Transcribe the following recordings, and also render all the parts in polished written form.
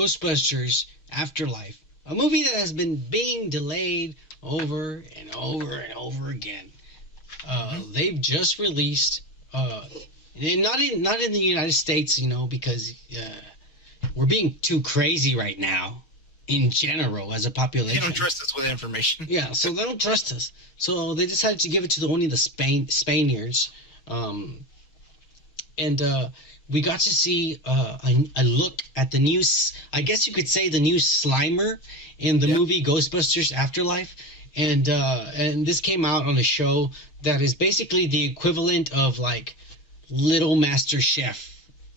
Ghostbusters Afterlife, a movie that has been being delayed over and over and over again. They've just released, and not in the United States, because we're being too crazy right now in general as a They population. don't trust us with information. Yeah, so they don't trust us. So they decided to give it to only the Spaniards. Um, and we got to see a look at the new, I guess you could say, the new Slimer in the Yeah. movie Ghostbusters Afterlife. And this came out on a show that is basically the equivalent of like Little Master Chef,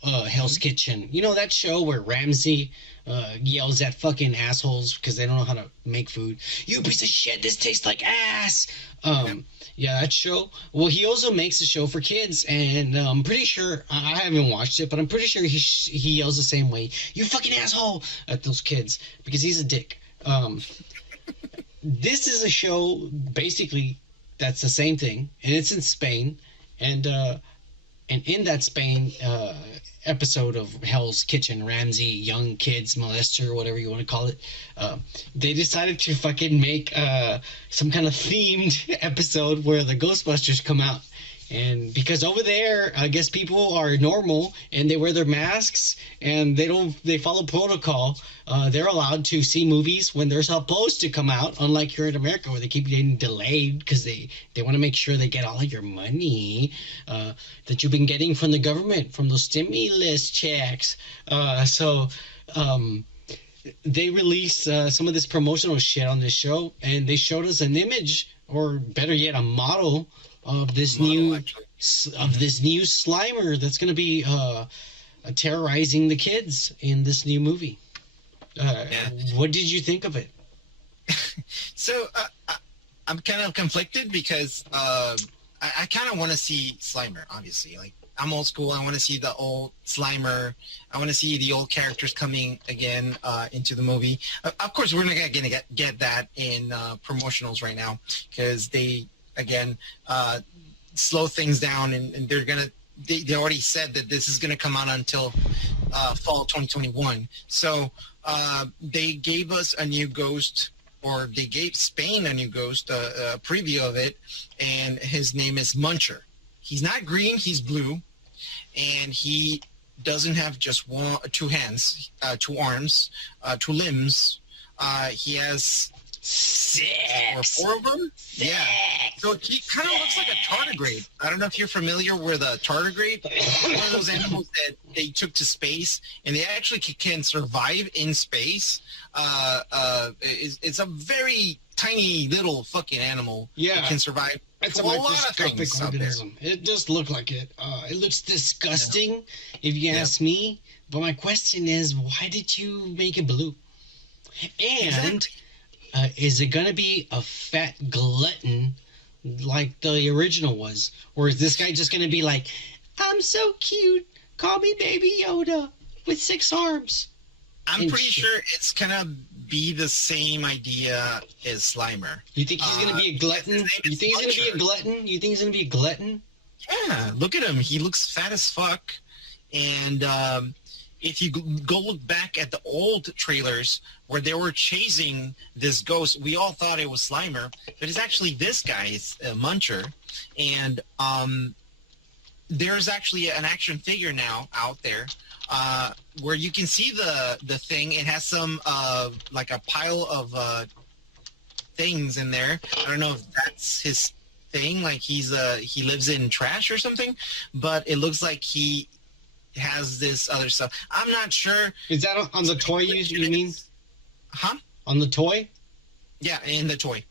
Hell's Kitchen. You know that show where Ramsay yells at fucking assholes because they don't know how to make food. You piece of shit! This tastes like ass. Yeah, that show. Well, he also makes a show for kids, and I'm pretty sure I haven't watched it, but I'm pretty sure he yells the same way. You fucking asshole at those kids because he's a dick. This is a show basically that's the same thing, and it's in Spain, and in that Spain episode of Hell's Kitchen, Ramsey, young kids molester, whatever you want to call it, they decided to fucking make some kind of themed episode where the Ghostbusters come out. And because over there, I guess people are normal and they wear their masks and they follow protocol. They're allowed to see movies when they're supposed to come out, unlike here in America where they keep getting delayed because they want to make sure they get all of your money that you've been getting from the government, from those stimulus checks. They released some of this promotional shit on this show, and they showed us an image, or better yet, a model of this new Slimer that's going to be terrorizing the kids in this new movie. Yeah. What did you think of it? So I'm kind of conflicted because I kind of want to see Slimer. Obviously, like I'm old school. I want to see the old Slimer. I want to see the old characters coming again into the movie. Of course, we're not gonna get that in promotionals right now because they again slow things down, and they're gonna. They already said that this is gonna come out until fall 2021. So they gave us a new Ghost, or they gave Spain a new Ghost, a preview of it, and his name is Muncher. He's not green, he's blue, and he doesn't have just two hands, two arms, two limbs. He has Six or four of them. Six. Yeah. So he kind of looks like a tardigrade. I don't know if you're familiar with a tardigrade. One of those animals that they took to space, and they actually can survive in space. It's a very tiny little fucking animal. Yeah. That can survive. It's for a lot of microscopic things out there. organism. It just looked like it. It looks disgusting, if you ask me. But my question is, why did you make it blue? And Exactly. is it going to be a fat glutton like the original was? Or is this guy just going to be like, I'm so cute, call me Baby Yoda with 6 arms? I'm And pretty shit. sure it's gonna be the same idea as Slimer. You think he's going to be a glutton? his name You is think he's going to be a Muncher. glutton? You think he's going to be a glutton? Yeah, look at him. He looks fat as fuck. And if you go look back at the old trailers where they were chasing this ghost, we all thought it was Slimer, but it's actually this guy, it's Muncher. And there's actually an action figure now out there where you can see the thing. It has some like a pile of things in there. I don't know if that's his thing, like he lives in trash or something, but it looks like he has this other stuff. I'm not sure. Is that on the toy you mean? Huh? On the toy? Yeah, in the toy.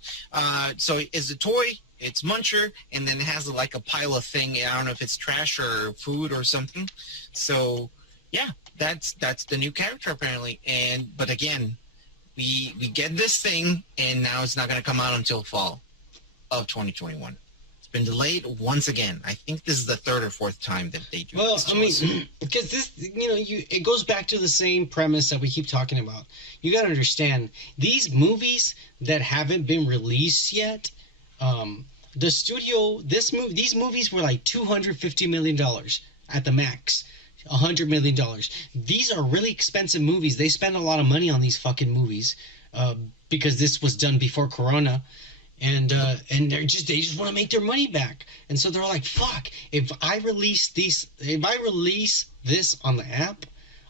So it's a toy, it's Muncher, and then it has like a pile of thing. I don't know if it's trash or food or something. So yeah, that's the new character apparently. But again, we get this thing, and now it's not going to come out until fall of 2021. It's been delayed once again. I think this is the third or fourth time that they do Well, this. I mean, because this, it goes back to the same premise that we keep talking about. You got to understand, these movies that haven't been released yet, the studio, these movies were like $250 million at the max. $100 million. These are really expensive movies. They spend a lot of money on these fucking movies because this was done before Corona, and they just want to make their money back. And so they're like, fuck, if I release this on the app,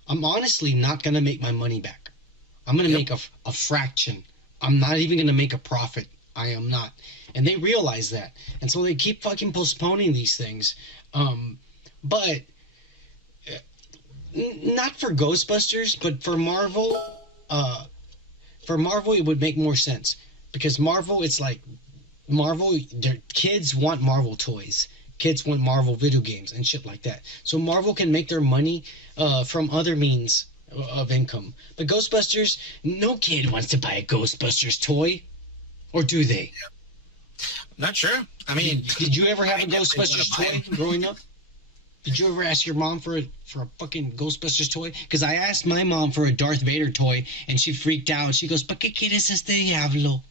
I'm honestly not gonna make my money back. I'm gonna make a fraction. I'm not even gonna make a profit. I am not. And they realize that. And so they keep fucking postponing these things. But not for Ghostbusters, but for Marvel, it would make more sense. Because Marvel, it's like their kids want Marvel toys. Kids want Marvel video games and shit like that. So Marvel can make their money from other means of income. But Ghostbusters, no kid wants to buy a Ghostbusters toy. Or do they? Not sure. I mean, did you ever have a Ghostbusters toy growing up? Did you ever ask your mom for a fucking Ghostbusters toy? Because I asked my mom for a Darth Vader toy, and she freaked out. She goes, "¿Pa qué quieres este diablo?"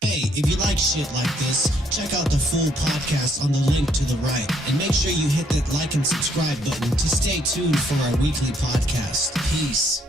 Hey, if you like shit like this, check out the full podcast on the link to the right. And make sure you hit that like and subscribe button to stay tuned for our weekly podcast. Peace.